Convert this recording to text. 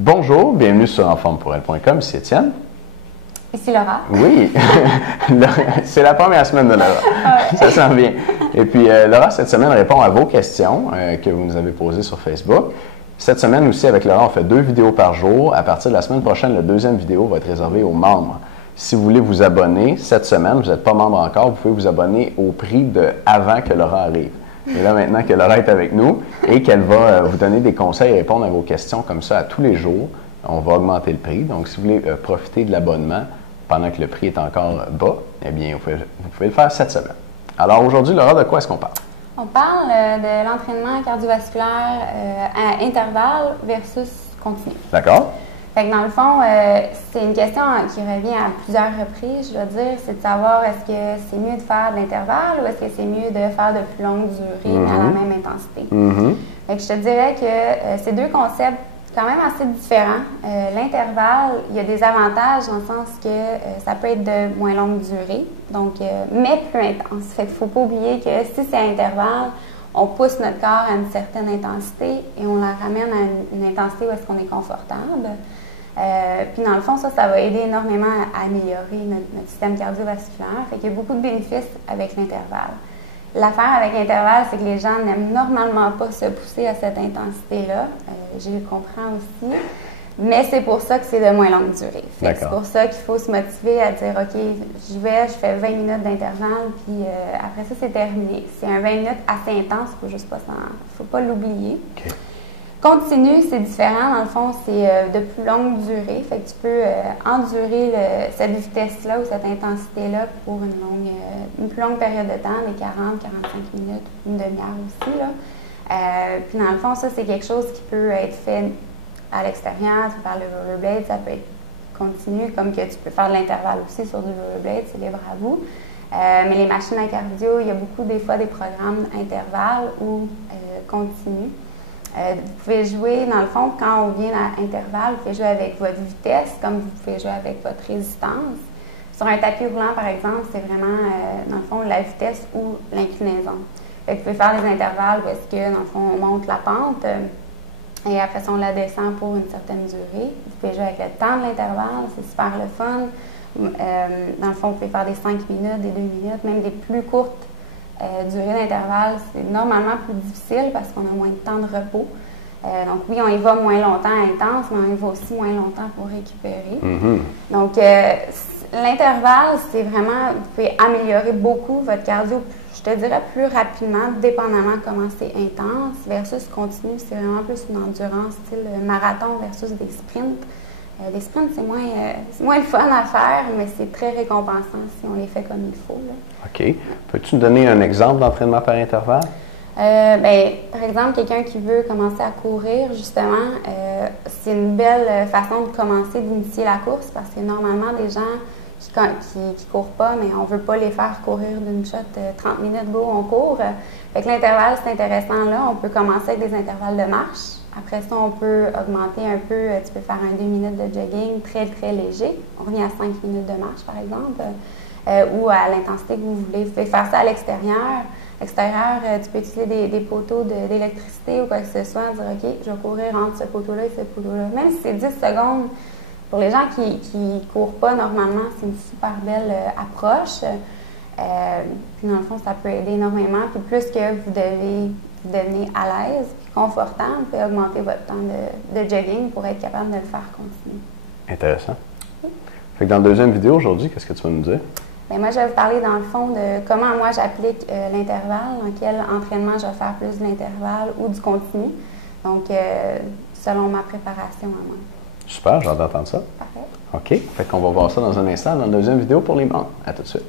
Bonjour, bienvenue sur enformepourelle.com, ici Étienne. Ici Laura. Oui, c'est la première semaine de Laura, ça s'en vient. Et puis Laura, cette semaine, répond à vos questions que vous nous avez posées sur Facebook. Cette semaine aussi, avec Laura, on fait 2 vidéos par jour. À partir de la semaine prochaine, la deuxième vidéo va être réservée aux membres. Si vous voulez vous abonner, cette semaine, vous n'êtes pas membre encore, vous pouvez vous abonner au prix de avant que Laura arrive. Et là, maintenant que Laura est avec nous et qu'elle va vous donner des conseils et répondre à vos questions comme ça à tous les jours, on va augmenter le prix. Donc, si vous voulez profiter de l'abonnement pendant que le prix est encore bas, eh bien, vous pouvez le faire cette semaine. Alors, aujourd'hui, Laura, de quoi est-ce qu'on parle? On parle de l'entraînement cardiovasculaire à intervalle versus continu. D'accord. Fait que dans le fond, c'est une question qui revient à plusieurs reprises, je dois dire, c'est de savoir est-ce que c'est mieux de faire de l'intervalle ou est-ce que c'est mieux de faire de plus longue durée mais à la même intensité. Fait que je te dirais que ces deux concepts quand même assez différents. L'intervalle, il y a des avantages dans le sens que ça peut être de moins longue durée, donc, mais plus intense. Fait qu'il ne faut pas oublier que si c'est à intervalle, on pousse notre corps à une certaine intensité et on la ramène à une intensité où est-ce qu'on est confortable. Puis dans le fond, ça va aider énormément à améliorer notre système cardiovasculaire. Fait qu'il y a beaucoup de bénéfices avec l'intervalle. L'affaire avec l'intervalle, c'est que les gens n'aiment normalement pas se pousser à cette intensité-là. Je le comprends aussi. Mais c'est pour ça que c'est de moins longue durée. C'est pour ça qu'il faut se motiver à dire, OK, je fais 20 minutes d'intervalle, puis après ça, c'est terminé. C'est un 20 minutes assez intense, il ne faut pas l'oublier. Okay. Continu, c'est différent. Dans le fond, c'est de plus longue durée. Fait que tu peux endurer cette vitesse-là ou cette intensité-là pour une plus longue période de temps, des 40, 45 minutes, une demi-heure aussi. Puis dans le fond, ça, c'est quelque chose qui peut être fait à l'extérieur, tu peux faire le rollerblade, ça peut être continu, comme que tu peux faire de l'intervalle aussi sur du rollerblade, c'est libre à vous. Mais les machines à cardio, il y a beaucoup des fois des programmes intervalles ou continu. Vous pouvez jouer, dans le fond, quand on vient à intervalle, vous pouvez jouer avec votre vitesse, comme vous pouvez jouer avec votre résistance. Sur un tapis roulant, par exemple, c'est vraiment, dans le fond, la vitesse ou l'inclinaison. Vous pouvez faire des intervalles où est-ce que, dans le fond, on monte la pente, et après ça, on la descend pour une certaine durée. Vous pouvez jouer avec le temps de l'intervalle, c'est super le fun. Dans le fond, vous pouvez faire des 5 minutes, des 2 minutes, même des plus courtes durées d'intervalle. C'est normalement plus difficile parce qu'on a moins de temps de repos. Donc oui, on y va moins longtemps intense, mais on y va aussi moins longtemps pour récupérer. Donc l'intervalle, c'est vraiment, vous pouvez améliorer beaucoup votre cardio, je te dirais plus rapidement, dépendamment comment c'est intense, versus continu, c'est vraiment plus une endurance, style marathon versus des sprints. Des sprints, c'est moins le fun à faire, mais c'est très récompensant si on les fait comme il faut. Là. OK. Peux-tu nous donner un exemple d'entraînement par intervalle? Par exemple, quelqu'un qui veut commencer à courir, justement, c'est une belle façon de commencer, d'initier la course, parce que normalement, des gens qui courent pas, mais on veut pas les faire courir d'une shot 30 minutes, go, on court. Fait que l'intervalle, c'est intéressant là. On peut commencer avec des intervalles de marche. Après ça, on peut augmenter un peu. Tu peux faire un 2 minutes de jogging très, très léger. On revient à 5 minutes de marche, par exemple, ou à l'intensité que vous voulez. Vous pouvez faire ça à l'extérieur. À l'extérieur, tu peux utiliser des poteaux d'électricité ou quoi que ce soit, dire, OK, je vais courir entre ce poteau-là et ce poteau-là. Même si c'est 10 secondes, pour les gens qui ne courent pas normalement, c'est une super belle approche. Puis dans le fond, ça peut aider énormément. Puis plus que vous devenez à l'aise puis confortable, vous pouvez augmenter votre temps de jogging pour être capable de le faire continuer. Intéressant. Oui. Fait que dans la deuxième vidéo aujourd'hui, qu'est-ce que tu vas nous dire? Bien, moi, je vais vous parler dans le fond de comment moi j'applique l'intervalle, dans quel entraînement je vais faire plus de l'intervalle ou du continu. Donc, selon ma préparation à moi. Super, j'ai hâte d'entendre ça. Parfait. OK. Fait qu'on va voir ça dans un instant dans la deuxième vidéo pour les membres. À tout de suite.